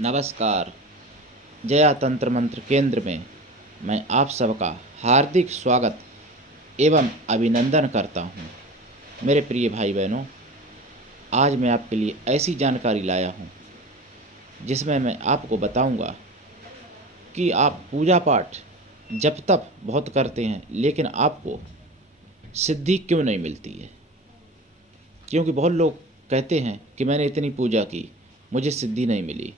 नमस्कार। जया तंत्र मंत्र केंद्र में मैं आप सबका हार्दिक स्वागत एवं अभिनंदन करता हूँ। मेरे प्रिय भाई बहनों, आज मैं आपके लिए ऐसी जानकारी लाया हूँ जिसमें मैं आपको बताऊँगा कि आप पूजा पाठ जप तप बहुत करते हैं लेकिन आपको सिद्धि क्यों नहीं मिलती है। क्योंकि बहुत लोग कहते हैं कि मैंने इतनी पूजा की, मुझे सिद्धि नहीं मिली।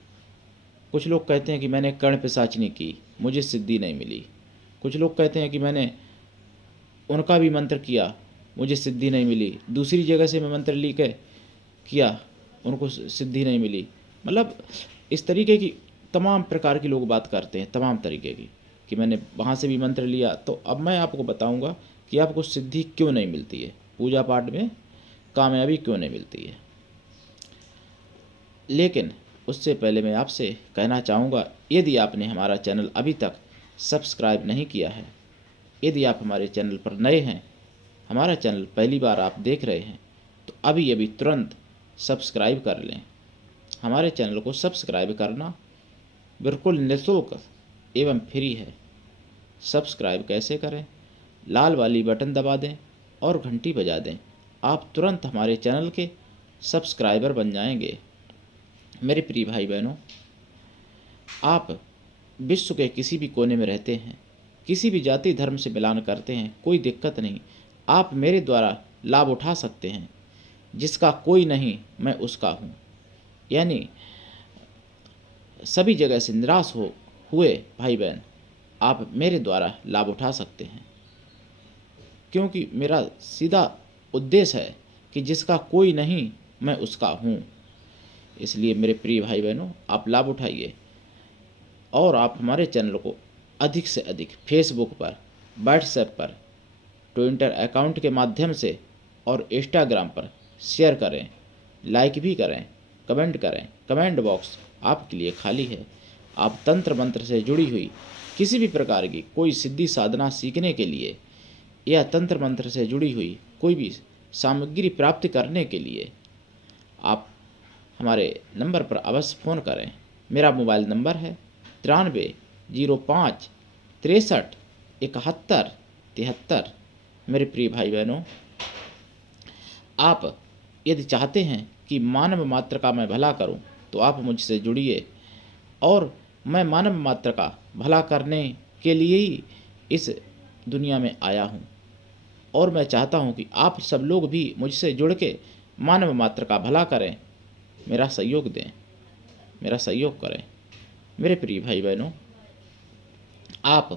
कुछ लोग कहते हैं कि मैंने कर्ण पिशाचनी की, मुझे सिद्धि नहीं मिली। कुछ लोग कहते हैं कि मैंने उनका भी मंत्र किया, मुझे सिद्धि नहीं मिली। दूसरी जगह से मैं मंत्र ली के किया, उनको सिद्धि नहीं मिली। मतलब इस तरीके की तमाम प्रकार के लोग बात करते हैं, तमाम तरीके की, कि मैंने वहाँ से भी मंत्र लिया। तो अब मैं आपको बताऊँगा कि आपको सिद्धि क्यों नहीं मिलती है, पूजा पाठ में कामयाबी क्यों नहीं मिलती है। लेकिन उससे पहले मैं आपसे कहना चाहूँगा, यदि आपने हमारा चैनल अभी तक सब्सक्राइब नहीं किया है, यदि आप हमारे चैनल पर नए हैं, हमारा चैनल पहली बार आप देख रहे हैं, तो अभी अभी तुरंत सब्सक्राइब कर लें। हमारे चैनल को सब्सक्राइब करना बिल्कुल निःशुल्क एवं फ्री है। सब्सक्राइब कैसे करें? लाल वाली बटन दबा दें और घंटी बजा दें। आप तुरंत हमारे चैनल के सब्सक्राइबर बन जाएंगे। मेरे प्रिय भाई बहनों, आप विश्व के किसी भी कोने में रहते हैं, किसी भी जाति धर्म से बिलोंग करते हैं, कोई दिक्कत नहीं। आप मेरे द्वारा लाभ उठा सकते हैं। जिसका कोई नहीं, मैं उसका हूँ। यानी सभी जगह से निराश हुए भाई बहन, आप मेरे द्वारा लाभ उठा सकते हैं। क्योंकि मेरा सीधा उद्देश्य है कि जिसका कोई नहीं, मैं उसका हूँ। इसलिए मेरे प्रिय भाई बहनों, आप लाभ उठाइए और आप हमारे चैनल को अधिक से अधिक फेसबुक पर, व्हाट्सएप पर, ट्विटर अकाउंट के माध्यम से और इंस्टाग्राम पर शेयर करें, लाइक भी करें, कमेंट करें। कमेंट बॉक्स आपके लिए खाली है। आप तंत्र मंत्र से जुड़ी हुई किसी भी प्रकार की कोई सिद्धि साधना सीखने के लिए या तंत्र मंत्र से जुड़ी हुई कोई भी सामग्री प्राप्त करने के लिए आप हमारे नंबर पर अवश्य फ़ोन करें। मेरा मोबाइल नंबर है 9305 63 71 73। मेरे प्रिय भाई बहनों, आप यदि चाहते हैं कि मानव मात्र का मैं भला करूं, तो आप मुझसे जुड़िए। और मैं मानव मात्र का भला करने के लिए ही इस दुनिया में आया हूं। और मैं चाहता हूं कि आप सब लोग भी मुझसे जुड़ के मानव मात्र का भला करें, मेरा सहयोग दें, मेरा सहयोग करें। मेरे प्रिय भाई बहनों, आप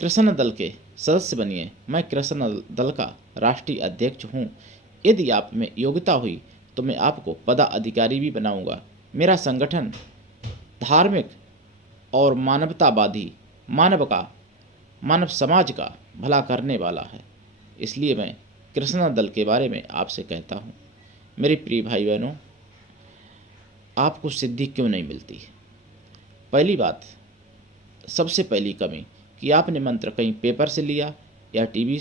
कृष्ण दल के सदस्य बनिए। मैं कृष्ण दल का राष्ट्रीय अध्यक्ष हूँ। यदि आप में योग्यता हुई तो मैं आपको पदाधिकारी भी बनाऊंगा। मेरा संगठन धार्मिक और मानवतावादी, मानव समाज का भला करने वाला है। इसलिए मैं कृष्ण दल के बारे में आपसे कहता हूँ। मेरे प्रिय भाई बहनों, आपको सिद्धि क्यों नहीं मिलती? पहली बात, सबसे पहली कमी कि आपने मंत्र कहीं पेपर से लिया या टीवी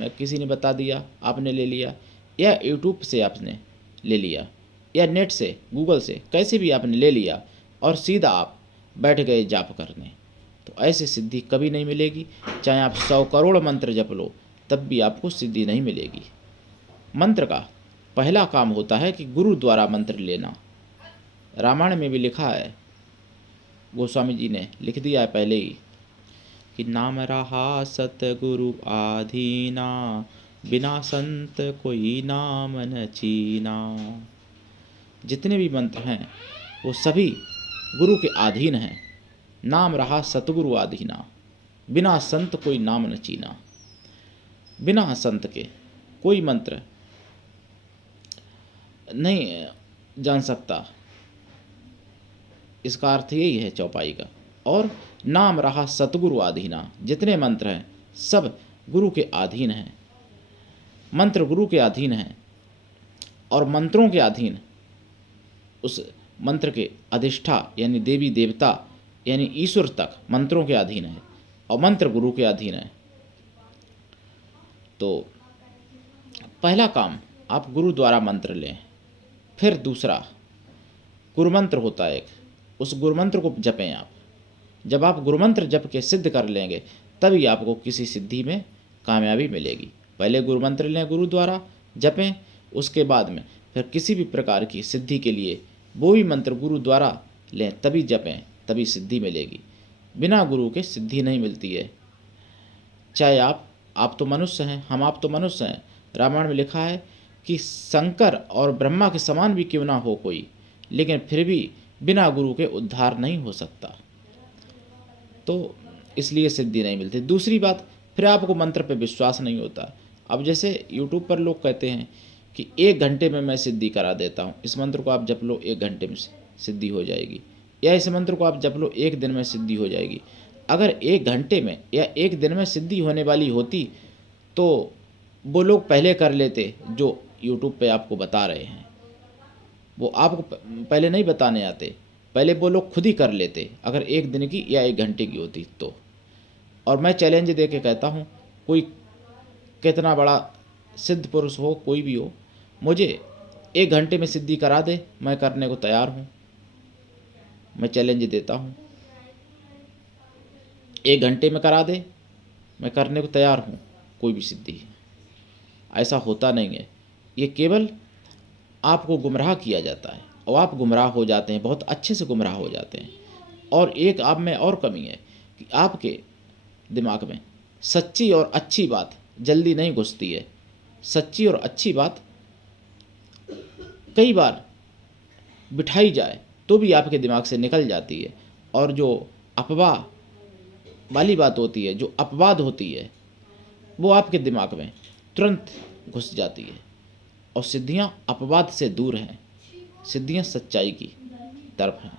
में किसी ने बता दिया, आपने ले लिया, या यूट्यूब से आपने ले लिया, या नेट से, गूगल से, कैसे भी आपने ले लिया और सीधा आप बैठ गए जाप करने। तो ऐसे सिद्धि कभी नहीं मिलेगी। चाहे आप 100 करोड़ मंत्र जप लो, तब भी आपको सिद्धि नहीं मिलेगी। मंत्र का पहला काम होता है कि गुरु द्वारा मंत्र लेना। रामायण में भी लिखा है, गोस्वामी जी ने लिख दिया है पहले ही, कि नाम रहा सतगुरु आधीना, बिना संत कोई नाम न चीना। जितने भी मंत्र हैं वो सभी गुरु के अधीन हैं। नाम रहा सतगुरु आधीना, बिना संत कोई नाम न चीना। बिना संत के कोई मंत्र नहीं जान सकता, इसका अर्थ यही है चौपाई का। और नाम रहा सतगुरु आधीना, जितने मंत्र हैं सब गुरु के अधीन हैं। मंत्र गुरु के अधीन हैं और मंत्रों के अधीन उस मंत्र के अधिष्ठा यानी देवी देवता यानी ईश्वर तक मंत्रों के अधीन है और मंत्र गुरु के अधीन है। तो पहला काम, आप गुरु द्वारा मंत्र लें। फिर दूसरा, गुरुमंत्र होता है एक, उस गुरुमंत्र को जपें आप। जब आप गुरुमंत्र जप के सिद्ध कर लेंगे तभी आपको किसी सिद्धि में कामयाबी मिलेगी। पहले गुरुमंत्र लें गुरु द्वारा, जपें, उसके बाद में फिर किसी भी प्रकार की सिद्धि के लिए वो भी मंत्र गुरु द्वारा लें, तभी जपें, तभी सिद्धि मिलेगी। बिना गुरु के सिद्धि नहीं मिलती है। चाहे आप तो मनुष्य हैं, आप तो मनुष्य हैं। रामायण में लिखा है कि शंकर और ब्रह्मा के समान भी क्यों ना हो कोई, लेकिन फिर भी बिना गुरु के उद्धार नहीं हो सकता, तो इसलिए सिद्धि नहीं मिलती। दूसरी बात, फिर आपको मंत्र पे विश्वास नहीं होता। अब जैसे यूट्यूब पर लोग कहते हैं कि 1 घंटे में मैं सिद्धि करा देता हूँ, इस मंत्र को आप जप लो 1 घंटे में सिद्धि हो जाएगी, या इस मंत्र को आप जप लो 1 दिन में सिद्धि हो जाएगी। अगर 1 घंटे में या 1 दिन में सिद्धि होने वाली होती तो वो लोग पहले कर लेते जो यूट्यूब पे आपको बता रहे हैं। वो आपको पहले नहीं बताने आते, पहले वो लोग खुद ही कर लेते अगर 1 दिन की या 1 घंटे की होती तो। और मैं चैलेंज दे के कहता हूँ, कोई कितना बड़ा सिद्ध पुरुष हो, कोई भी हो, मुझे 1 घंटे में सिद्धि करा दे, मैं करने को तैयार हूँ। मैं चैलेंज देता हूँ, 1 घंटे में करा दे, मैं करने को तैयार हूँ कोई भी सिद्धि। ऐसा होता नहीं है, ये केवल आपको गुमराह किया जाता है और आप गुमराह हो जाते हैं, बहुत अच्छे से गुमराह हो जाते हैं। और एक आप में और कमी है कि आपके दिमाग में सच्ची और अच्छी बात जल्दी नहीं घुसती है। सच्ची और अच्छी बात कई बार बिठाई जाए तो भी आपके दिमाग से निकल जाती है, और जो अफवाह वाली बात होती है, जो अपवाद होती है, वो आपके दिमाग में तुरंत घुस जाती है। और सिद्धियाँ अपवाद से दूर हैं, सिद्धियाँ सच्चाई की तरफ हैं।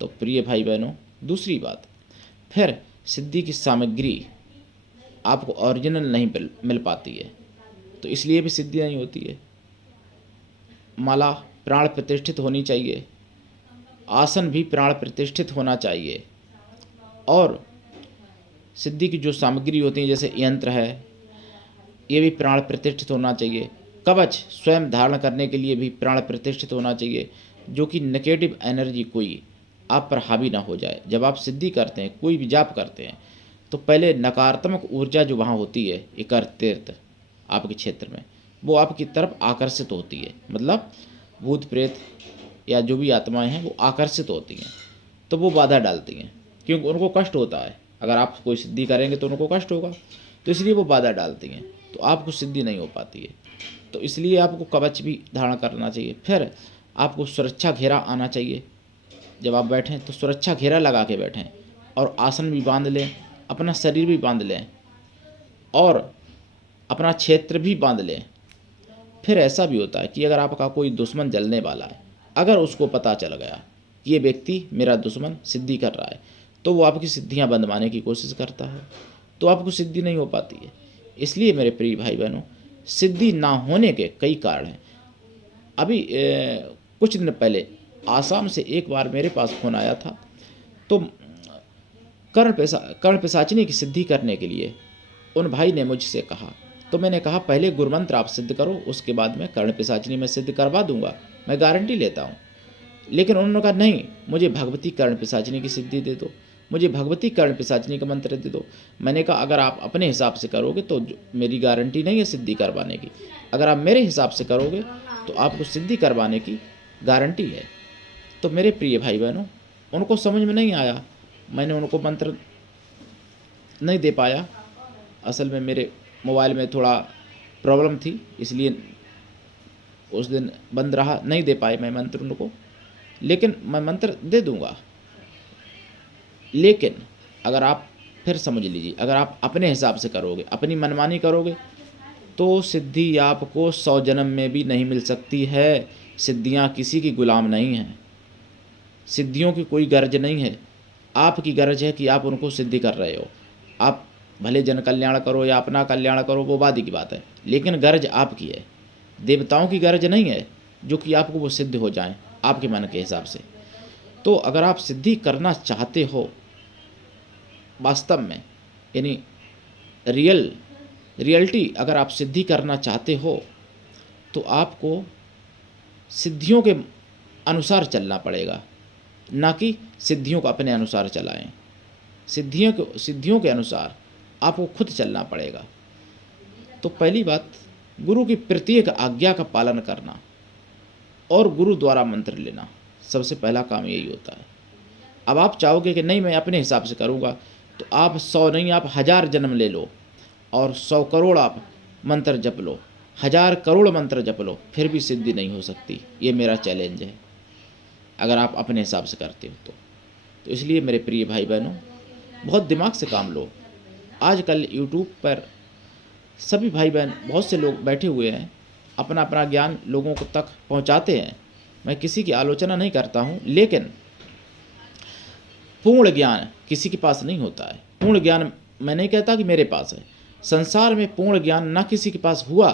तो प्रिय भाई बहनों, दूसरी बात, फिर सिद्धि की सामग्री आपको ओरिजिनल नहीं मिल पाती है, तो इसलिए भी सिद्धि नहीं होती है। माला प्राण प्रतिष्ठित होनी चाहिए, आसन भी प्राण प्रतिष्ठित होना चाहिए, और सिद्धि की जो सामग्री होती है जैसे यंत्र है, ये भी प्राण प्रतिष्ठित होना चाहिए। कवच स्वयं धारण करने के लिए भी प्राण प्रतिष्ठित होना चाहिए, जो कि नेगेटिव एनर्जी कोई आप पर हावी ना हो जाए। जब आप सिद्धि करते हैं, कोई भी जाप करते हैं, तो पहले नकारात्मक ऊर्जा जो वहाँ होती है इकर तीर्थ आपके क्षेत्र में, वो आपकी तरफ आकर्षित होती है। मतलब भूत प्रेत या जो भी आत्माएं हैं वो आकर्षित होती हैं, तो वो बाधा डालती हैं, क्योंकि उनको कष्ट होता है। अगर आप कोई सिद्धि करेंगे तो उनको कष्ट होगा, तो इसलिए वो बाधा डालती हैं, तो आपको सिद्धि नहीं हो पाती है। तो इसलिए आपको कवच भी धारण करना चाहिए। फिर आपको सुरक्षा घेरा आना चाहिए। जब आप बैठें तो सुरक्षा घेरा लगा के बैठें, और आसन भी बांध लें, अपना शरीर भी बांध लें, और अपना क्षेत्र भी बांध लें। फिर ऐसा भी होता है कि अगर आपका कोई दुश्मन जलने वाला है, अगर उसको पता चल गया कि ये व्यक्ति मेरा दुश्मन सिद्धि कर रहा है, तो वो आपकी सिद्धियां बंधवाने की कोशिश करता है, तो आपको सिद्धि नहीं हो पाती है। इसलिए मेरे प्रिय भाई बहनों, सिद्धि ना होने के कई कारण हैं। अभी कुछ दिन पहले आसाम से एक बार मेरे पास फ़ोन आया था, तो कर्ण पिशाचिनी की सिद्धि करने के लिए उन भाई ने मुझसे कहा, तो मैंने कहा पहले गुरुमंत्र आप सिद्ध करो, उसके बाद में कर्ण पिशाचिनी मैं सिद्ध करवा दूंगा, मैं गारंटी लेता हूँ। लेकिन उन्होंने कहा नहीं, मुझे भगवती कर्ण पिशाचिनी की सिद्धि दे दो, मुझे भगवती कर्ण पिशाचिनी का मंत्र दे दो। मैंने कहा अगर आप अपने हिसाब से करोगे तो मेरी गारंटी नहीं है सिद्धि करवाने की, अगर आप मेरे हिसाब से करोगे तो आपको सिद्धि करवाने की गारंटी है। तो मेरे प्रिय भाई बहनों, उनको समझ में नहीं आया, मैंने उनको मंत्र नहीं दे पाया। असल में मेरे मोबाइल में थोड़ा प्रॉब्लम थी, इसलिए उस दिन बंद रहा, नहीं दे पाए मैं मंत्र उनको। लेकिन मैं मंत्र दे दूंगा। लेकिन अगर आप फिर समझ लीजिए, अगर आप अपने हिसाब से करोगे, अपनी मनमानी करोगे, तो सिद्धि आपको 100 जन्म में भी नहीं मिल सकती है। सिद्धियाँ किसी की गुलाम नहीं हैं, सिद्धियों की कोई गर्ज नहीं है। आपकी गर्ज है कि आप उनको सिद्धि कर रहे हो। आप भले जन कल्याण करो या अपना कल्याण करो, वो बात की बात है, लेकिन गर्ज आपकी है। देवताओं की गर्ज नहीं है जो कि आपको वो सिद्ध हो जाएं आपके मन के हिसाब से। तो अगर आप सिद्धि करना चाहते हो वास्तव में, यानी रियलिटी अगर आप सिद्धि करना चाहते हो, तो आपको सिद्धियों के अनुसार चलना पड़ेगा, ना कि सिद्धियों को अपने अनुसार चलाएं। सिद्धियों के अनुसार आपको खुद चलना पड़ेगा। तो पहली बात, गुरु की प्रत्येक आज्ञा का पालन करना और गुरु द्वारा मंत्र लेना, सबसे पहला काम यही होता है। अब आप चाहोगे कि नहीं मैं अपने हिसाब से करूँगा, तो आप 100 नहीं, आप 1000 जन्म ले लो और 100 करोड़ आप मंत्र जप लो, 1000 करोड़ मंत्र जप लो, फिर भी सिद्धि नहीं हो सकती। ये मेरा चैलेंज है, अगर आप अपने हिसाब से करते हो तो इसलिए मेरे प्रिय भाई बहनों, बहुत दिमाग से काम लो। आजकल यूट्यूब पर सभी भाई बहन, बहुत से लोग बैठे हुए हैं, अपना अपना ज्ञान लोगों को तक पहुंचाते हैं। मैं किसी की आलोचना नहीं करता हूं, लेकिन पूर्ण ज्ञान किसी के पास नहीं होता है। पूर्ण ज्ञान मैं नहीं कहता कि मेरे पास है। संसार में पूर्ण ज्ञान ना किसी के पास हुआ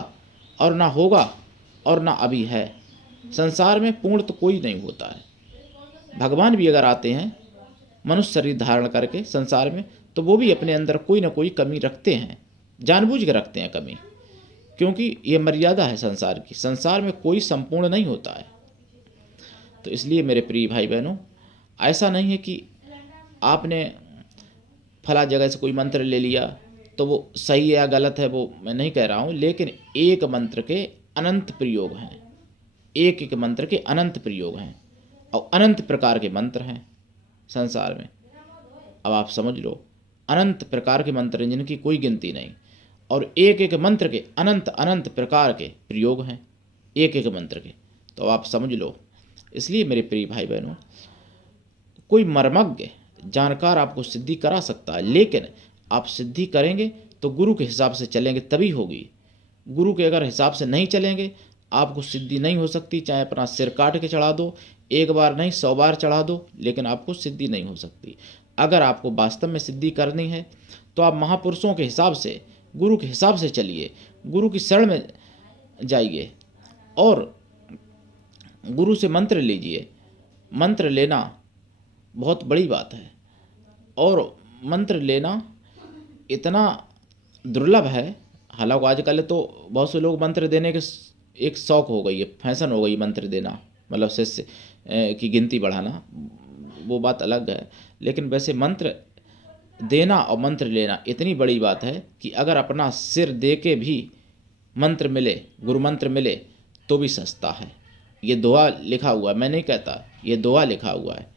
और ना होगा और ना अभी है। संसार में पूर्ण तो कोई नहीं होता है। भगवान भी अगर आते हैं मनुष्य शरीर धारण करके संसार में, तो वो भी अपने अंदर कोई ना कोई कमी रखते हैं, जानबूझ के रखते हैं कमी, क्योंकि ये मर्यादा है संसार की। संसार में कोई संपूर्ण नहीं होता है। तो इसलिए मेरे प्रिय भाई बहनों, ऐसा नहीं है कि आपने फला जगह से कोई मंत्र ले लिया तो वो सही है या गलत है, वो मैं नहीं कह रहा हूँ, लेकिन एक मंत्र के अनंत प्रयोग हैं। एक एक मंत्र के अनंत प्रयोग हैं और अनंत प्रकार के मंत्र हैं संसार में। अब आप समझ लो, अनंत प्रकार के मंत्र हैं जिनकी कोई गिनती नहीं, और एक एक मंत्र के अनंत अनंत प्रकार के प्रयोग हैं, एक एक मंत्र के। तो आप समझ लो। इसलिए मेरे प्रिय भाई बहनों, कोई मर्मज्ञ जानकार आपको सिद्धि करा सकता है, लेकिन आप सिद्धि करेंगे तो गुरु के हिसाब से चलेंगे तभी होगी। गुरु के अगर हिसाब से नहीं चलेंगे, आपको सिद्धि नहीं हो सकती। चाहे अपना सिर काट के चढ़ा दो, एक बार नहीं 100 बार चढ़ा दो, लेकिन आपको सिद्धि नहीं हो सकती। अगर आपको वास्तव में सिद्धि करनी है तो आप महापुरुषों के हिसाब से, गुरु के हिसाब से चलिए, गुरु की शरण में जाइए और गुरु से मंत्र लीजिए। मंत्र लेना बहुत बड़ी बात है, और मंत्र लेना इतना दुर्लभ है। हालांकि आजकल तो बहुत से लोग मंत्र देने के एक शौक हो गई है, फैशन हो गई मंत्र देना, मतलब शिष्य की गिनती बढ़ाना, वो बात अलग है। लेकिन वैसे मंत्र देना और मंत्र लेना इतनी बड़ी बात है कि अगर अपना सिर दे के भी मंत्र मिले, गुरु मंत्र मिले, तो भी सस्ता है। ये दुआ लिखा हुआ है, मैं नहीं कहता, ये दुआ लिखा हुआ है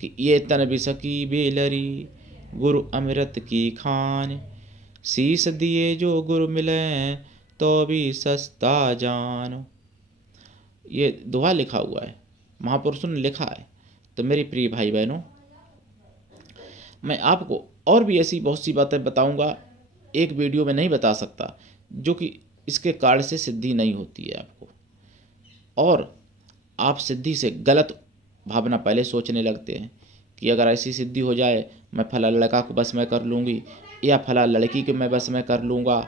कि ये तन बिसकी बेलरी गुरु अमृत की खान, शीस दिए जो गुरु मिले तो भी सस्ता जानो। ये दुआ लिखा हुआ है, महापुरुषों ने लिखा है। तो मेरे प्रिय भाई बहनों, मैं आपको और भी ऐसी बहुत सी बातें बताऊंगा, एक वीडियो में नहीं बता सकता, जो कि इसके कारण से सिद्धि नहीं होती है आपको, और आप सिद्धि से गलत भावना पहले सोचने लगते हैं कि अगर ऐसी सिद्धि हो जाए, मैं फला लड़का को बस में कर लूँगी, या फला लड़की को मैं बस में कर लूँगा,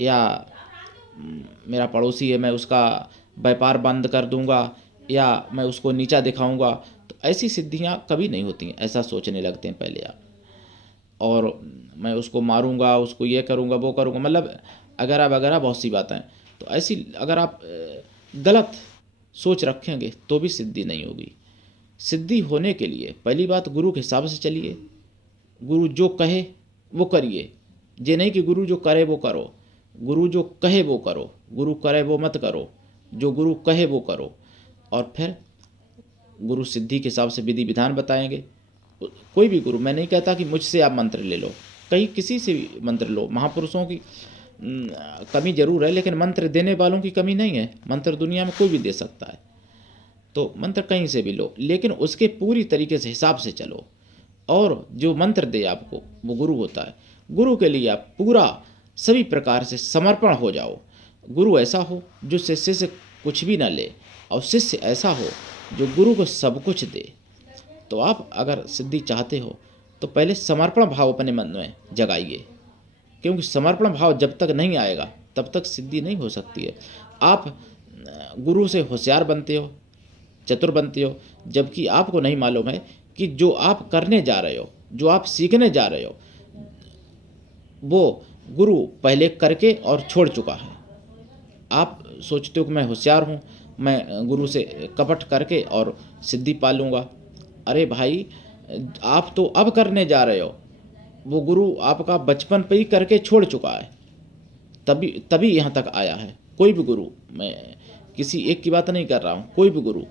या मेरा पड़ोसी है मैं उसका व्यापार बंद कर दूँगा, या मैं उसको नीचा दिखाऊँगा। तो ऐसी सिद्धियाँ कभी नहीं होती हैं, ऐसा सोचने लगते हैं पहले आप। और मैं उसको मारूँगा, उसको ये करूँगा, वो करूँगा, मतलब अगैरह वगैरह बहुत सी बातें। तो ऐसी अगर आप गलत सोच रखेंगे तो भी सिद्धि नहीं होगी। सिद्धि होने के लिए पहली बात, गुरु के हिसाब से चलिए। गुरु जो कहे वो करिए, ये नहीं कि गुरु जो करे वो करो। गुरु जो कहे वो करो, गुरु करे वो मत करो, जो गुरु कहे वो करो। और फिर गुरु सिद्धि के हिसाब से विधि विधान बताएंगे। कोई भी गुरु, मैं नहीं कहता कि मुझसे आप मंत्र ले लो, कहीं किसी से भी मंत्र लो। महापुरुषों की कमी जरूर है, लेकिन मंत्र देने वालों की कमी नहीं है। मंत्र दुनिया में कोई भी दे सकता है, तो मंत्र कहीं से भी लो, लेकिन उसके पूरी तरीके से हिसाब से चलो। और जो मंत्र दे आपको वो गुरु होता है। गुरु के लिए आप पूरा सभी प्रकार से समर्पण हो जाओ। गुरु ऐसा हो जो शिष्य से कुछ भी ना ले, और शिष्य ऐसा हो जो गुरु को सब कुछ दे। तो आप अगर सिद्धि चाहते हो तो पहले समर्पण भाव अपने मन में जगाइए, क्योंकि समर्पण भाव जब तक नहीं आएगा तब तक सिद्धि नहीं हो सकती है। आप गुरु से होशियार बनते हो, चतुर बनते हो, जबकि आपको नहीं मालूम है कि जो आप करने जा रहे हो, जो आप सीखने जा रहे हो, वो गुरु पहले करके और छोड़ चुका है। आप सोचते हो कि मैं होशियार हूँ, मैं गुरु से कपट करके और सिद्धि पा लूँगा। अरे भाई, आप तो अब करने जा रहे हो, वो गुरु आपका बचपन पे ही करके छोड़ चुका है, तभी तभी यहाँ तक आया है। कोई भी गुरु, मैं किसी एक की बात नहीं कर रहा हूँ, कोई भी गुरु,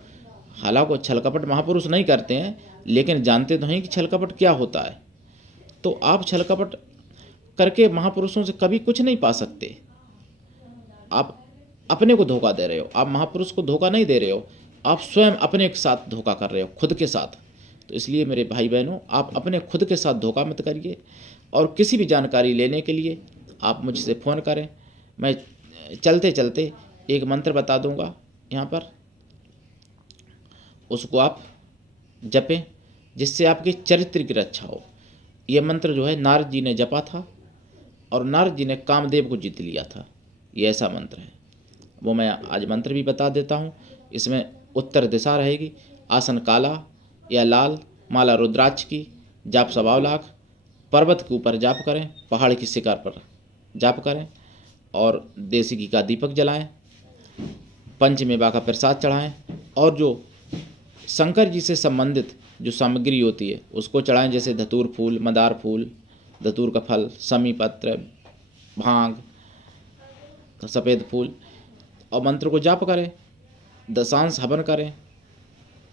हालांकि छल कपट महापुरुष नहीं करते हैं, लेकिन जानते तो हैं कि छल कपट क्या होता है। तो आप छल कपट करके महापुरुषों से कभी कुछ नहीं पा सकते। आप अपने को धोखा दे रहे हो, आप महापुरुष को धोखा नहीं दे रहे हो, आप स्वयं अपने के साथ धोखा कर रहे हो, खुद के साथ। तो इसलिए मेरे भाई बहनों, आप अपने खुद के साथ धोखा मत करिए। और किसी भी जानकारी लेने के लिए आप मुझसे फ़ोन करें। मैं चलते चलते एक मंत्र बता दूंगा यहाँ पर, उसको आप जपें, जिससे आपके चरित्र की रक्षा हो। यह मंत्र जो है नारद जी ने जपा था, और नारद जी ने कामदेव को जीत लिया था। ये ऐसा मंत्र है, वो मैं आज मंत्र भी बता देता हूँ। इसमें उत्तर दिशा रहेगी, आसन काला या लाल, माला रुद्राक्ष की, जाप 1.25 लाख, पर्वत के ऊपर जाप करें, पहाड़ की शिखर पर जाप करें, और देसी घी का दीपक जलाएं, पंचमेवा का प्रसाद चढ़ाएं, और जो शंकर जी से संबंधित जो सामग्री होती है उसको चढ़ाएं, जैसे धतूर फूल, मंदार फूल, धतूर का फल, समी पत्र, भांग, सफ़ेद फूल, और मंत्र को जाप करें, दशांश हवन करें,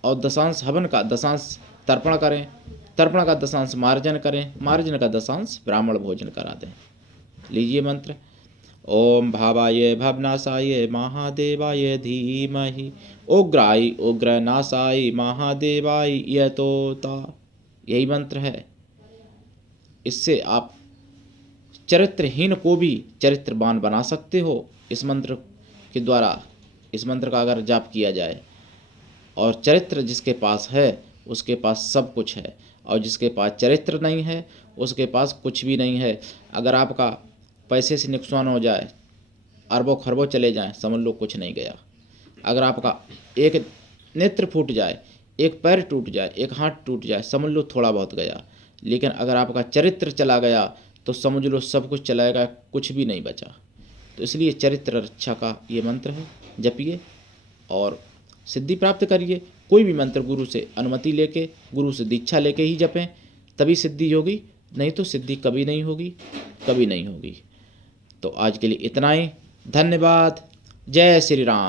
और दशांश हवन का दशांश तर्पण करें, तर्पण का दशांश मार्जन करें, मार्जन का दशांश ब्राह्मण भोजन करा दें। लीजिए मंत्र। ओम भावाय भवनाशाय महादेवाय धीमहि, उग्राय उग्रनाशाय महादेवाय यतोता। यही मंत्र है। इससे आप चरित्रहीन को भी चरित्रवान बना सकते हो इस मंत्र के द्वारा। इस मंत्र का अगर जाप किया जाए, और चरित्र जिसके पास है उसके पास सब कुछ है, और जिसके पास चरित्र नहीं है उसके पास कुछ भी नहीं है। अगर आपका पैसे से नुकसान हो जाए, अरबों खरबों चले जाएं, समझ लो कुछ नहीं गया। अगर आपका एक नेत्र फूट जाए, एक पैर टूट जाए, एक हाथ टूट जाए, समझ लो थोड़ा बहुत गया। लेकिन अगर आपका चरित्र चला गया तो समझ लो सब कुछ चलाएगा, कुछ भी नहीं बचा। तो इसलिए चरित्र रक्षा का ये मंत्र है, जपिए और सिद्धि प्राप्त करिए। कोई भी मंत्र गुरु से अनुमति लेके, गुरु से दीक्षा लेके ही जपें, तभी सिद्धि होगी, नहीं तो सिद्धि कभी नहीं होगी, कभी नहीं होगी। तो आज के लिए इतना ही। धन्यवाद। जय श्री राम।